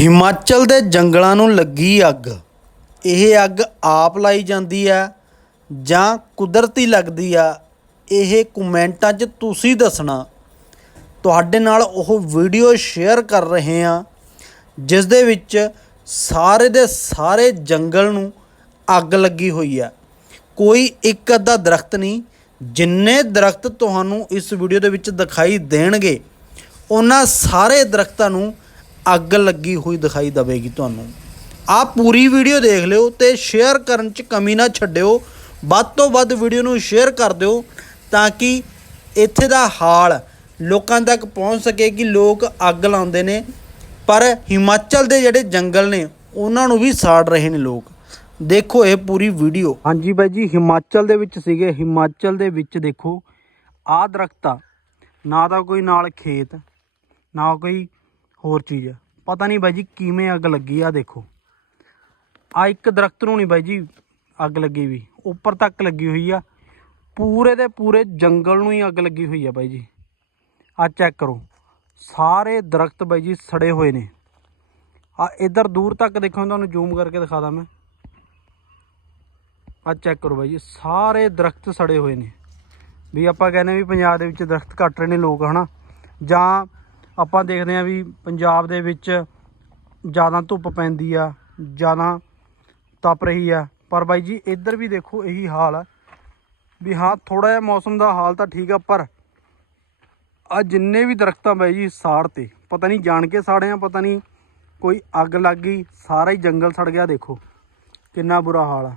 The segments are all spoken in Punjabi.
ਹਿਮਾਚਲ ਦੇ ਜੰਗਲਾਂ ਨੂੰ ਲੱਗੀ ਅੱਗ। ਇਹ ਅੱਗ ਆਪ ਲਾਈ ਜਾਂਦੀ ਆ ਜਾਂ ਕੁਦਰਤੀ ਲੱਗਦੀ ਆ, ਇਹ ਕਮੈਂਟਾਂ 'ਚ ਤੁਸੀਂ ਦੱਸਣਾ। ਤੁਹਾਡੇ ਨਾਲ ਉਹ ਵੀਡੀਓ ਸ਼ੇਅਰ ਕਰ ਰਹੇ ਹਾਂ, ਜਿਸ ਦੇ ਵਿੱਚ ਸਾਰੇ ਦੇ ਸਾਰੇ ਜੰਗਲ ਨੂੰ ਅੱਗ ਲੱਗੀ ਹੋਈ ਆ। ਕੋਈ ਇੱਕ ਅੱਧਾ ਦਰਖਤ ਨਹੀਂ, ਜਿੰਨੇ ਦਰਖਤ ਤੁਹਾਨੂੰ ਇਸ ਵੀਡੀਓ ਦੇ ਵਿੱਚ ਦਿਖਾਈ ਦੇਣਗੇ, ਉਹਨਾਂ ਸਾਰੇ ਦਰਖਤਾਂ ਨੂੰ ਅੱਗ ਲੱਗੀ ਹੋਈ ਦਿਖਾਈ ਦਵੇਗੀ ਤੁਹਾਨੂੰ। ਆਹ ਪੂਰੀ ਵੀਡੀਓ ਦੇਖ ਲਿਓ ਤੇ ਸ਼ੇਅਰ ਕਰਨ 'ਚ ਕਮੀ ਨਾ ਛੱਡਿਓ। ਵੱਧ ਤੋਂ ਵੱਧ ਵੀਡੀਓ ਨੂੰ ਸ਼ੇਅਰ ਕਰ ਦਿਓ ਤਾਂ ਕਿ ਇੱਥੇ ਦਾ ਹਾਲ ਲੋਕਾਂ ਤੱਕ ਪਹੁੰਚ ਸਕੇ ਕਿ ਲੋਕ ਅੱਗ ਲਾਉਂਦੇ ਨੇ। ਪਰ ਹਿਮਾਚਲ ਦੇ ਜਿਹੜੇ ਜੰਗਲ ਨੇ, ਉਹਨਾਂ ਨੂੰ ਵੀ ਸਾੜ ਰਹੇ ਨੇ ਲੋਕ। ਦੇਖੋ ਇਹ ਪੂਰੀ ਵੀਡੀਓ। ਹਾਂਜੀ ਬਾਈ ਜੀ, ਹਿਮਾਚਲ ਦੇ ਵਿੱਚ ਸੀਗੇ। ਹਿਮਾਚਲ ਦੇ ਵਿੱਚ ਦੇਖੋ, ਆਹ ਦਰਖਤ ਆ। ਨਾ ਤਾਂ ਕੋਈ ਨਾਲ ਖੇਤ, ਨਾ ਕੋਈ ਹੋਰ ਚੀਜ਼। ਆ ਪਤਾ ਨਹੀਂ ਬਾਈ ਜੀ ਕਿਵੇਂ ਅੱਗ ਲੱਗੀ ਆ, ਦੇਖੋ। ਆ ਇੱਕ ਦਰਖਤ ਨੂੰ ਨਹੀਂ ਬਾਈ ਜੀ ਅੱਗ ਲੱਗੀ ਵੀ। ਉੱਪਰ ਤੱਕ ਲੱਗੀ ਹੋਈ ਆ। ਪੂਰੇ ਦੇ ਪੂਰੇ ਜੰਗਲ ਨੂੰ ਹੀ ਅੱਗ ਲੱਗੀ ਹੋਈ ਆ ਬਾਈ ਜੀ। ਆ ਚੈੱਕ ਕਰੋ। ਸਾਰੇ ਦਰਖਤ ਬਾਈ ਜੀ ਸੜੇ ਹੋਏ ਨੇ। ਆ ਇਧਰ ਦੂਰ ਤੱਕ ਦੇਖੋ, ਤੁਹਾਨੂੰ ਜ਼ੂਮ ਕਰਕੇ ਦਿਖਾਦਾ ਮੈਂ। ਆ ਚੈੱਕ ਕਰੋ ਬਾਈ ਜੀ, ਸਾਰੇ ਦਰਖਤ ਸੜੇ ਹੋਏ ਨੇ। ਵੀ ਆਪਾਂ ਕਹਿੰਦੇ ਵੀ ਪੰਜਾਬ ਦੇ ਵਿੱਚ ਦਰਖਤ ਘੱਟ ਰਹੇ ਨੇ ਲੋਕ, ਹਨਾ? ਜਾਂ ਆਪਾਂ ਦੇਖਦੇ ਆ ਵੀ ਪੰਜਾਬ ਦੇ ਵਿੱਚ ਜ਼ਿਆਦਾ ਧੁੱਪ ਪੈਂਦੀ ਆ, ਜ਼ਿਆਦਾ ਤਪ ਰਹੀ ਆ। ਪਰ ਬਾਈ ਜੀ, ਇੱਧਰ ਵੀ ਦੇਖੋ ਇਹੀ ਹਾਲ ਆ ਵੀ ਹਾਂ ਥੋੜਾ ਜਿਹਾ ਮੌਸਮ ਦਾ ਹਾਲ ਤਾਂ ਠੀਕ ਆ, ਪਰ ਆ ਜਿੰਨੇ ਵੀ ਦਰਖਤਾਂ ਬਾਈ ਜੀ, ਸਾੜ ਤੇ, ਪਤਾ ਨਹੀਂ ਜਾਣ ਕੇ ਸਾੜੇ ਆ, ਪਤਾ ਨਹੀਂ ਕੋਈ ਅੱਗ ਲੱਗ ਗਈ, ਸਾਰਾ ਹੀ ਜੰਗਲ ਸੜ ਗਿਆ, ਦੇਖੋ ਕਿੰਨਾ ਬੁਰਾ ਹਾਲ ਆ।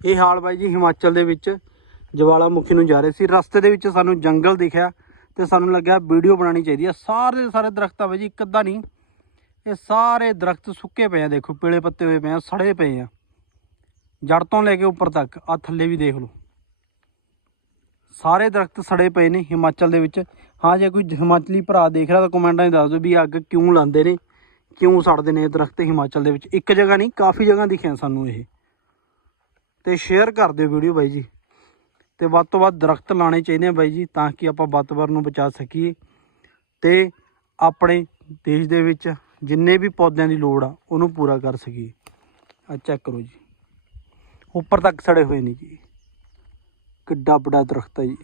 ਇਹ ਹਾਲ ਬਾਈ ਜੀ ਹਿਮਾਚਲ ਦੇ ਵਿੱਚ ਜਵਾਲਾ ਮੁਖੀ ਨੂੰ ਜਾ ਰਹੇ ਸੀ, ਰਸਤੇ ਦੇ ਵਿੱਚ ਸਾਨੂੰ ਜੰਗਲ ਦਿਖਿਆ। ਤੇ ਸਾਨੂੰ ਲੱਗਿਆ ਵੀਡੀਓ ਬਣਾਉਣੀ ਚਾਹੀਦੀ ਆ। ਸਾਰੇ ਸਾਰੇ ਦਰਖਤ ਆ ਬਾਈ ਜੀ, ਇੱਕ ਅੱਧਾ ਨਹੀਂ। ਇਹ ਸਾਰੇ ਦਰਖਤ ਸੁੱਕੇ ਪਏ ਆ, ਦੇਖੋ, ਪੀਲੇ ਪੱਤੇ ਹੋਏ ਪਏ ਆ, ਸੜੇ ਪਏ ਆ। ਜੜ ਤੋਂ ਲੈ ਕੇ ਉੱਪਰ ਤੱਕ ਆ ਥੱਲੇ ਵੀ ਦੇਖ ਲਓ। ਸਾਰੇ ਦਰਖਤ ਸੜੇ ਪਏ ਨੇ ਹਿਮਾਚਲ ਦੇ ਵਿੱਚ। ਹਾਂ, ਜੇ ਕੋਈ ਹਿਮਾਚਲੀ ਭਰਾ ਦੇਖ ਰਿਹਾ ਤਾਂ ਕਮੈਂਟਾਂ 'ਚ ਦੱਸ ਦਿਓ ਵੀ ਅੱਗ ਕਿਉਂ ਲਾਉਂਦੇ ਨੇ, ਕਿਉਂ ਸੜਦੇ ਨੇ ਇਹ ਦਰਖਤ ਹਿਮਾਚਲ ਦੇ ਵਿੱਚ। ਇੱਕ ਜਗ੍ਹਾ ਨਹੀਂ, ਕਾਫੀ ਜਗ੍ਹਾ ਦਿਖਿਆ ਸਾਨੂੰ ਇਹ। ਤੇ ਸ਼ੇਅਰ ਕਰ ਦਿਓ ਵੀਡੀਓ ਬਾਈ ਜੀ। ਤੇ ਵੱਧ ਤੋਂ ਵੱਧ ਦਰਖਤ ਲਾਣੇ ਚਾਹੀਦੇ ਆ ਬਾਈ ਜੀ, ਤਾਂ ਕਿ ਆਪਾਂ ਵਾਤਾਵਰਨ ਨੂੰ ਬਚਾ ਸਕੀਏ। ਤੇ ਆਪਣੇ ਦੇਸ਼ ਦੇ ਵਿੱਚ ਜਿੰਨੇ ਵੀ ਪੌਦਿਆਂ ਦੀ ਲੋੜ ਆ, ਉਹਨੂੰ ਪੂਰਾ ਕਰ ਸਕੀਏ। ਆ ਚੈੱਕ ਕਰੋ ਜੀ। ਉੱਪਰ ਤੱਕ ਸੜੇ ਹੋਏ ਨੇ ਜੀ। ਕਿੱਡਾ ਵੱਡਾ ਦਰਖਤ ਹੈ ਜੀ।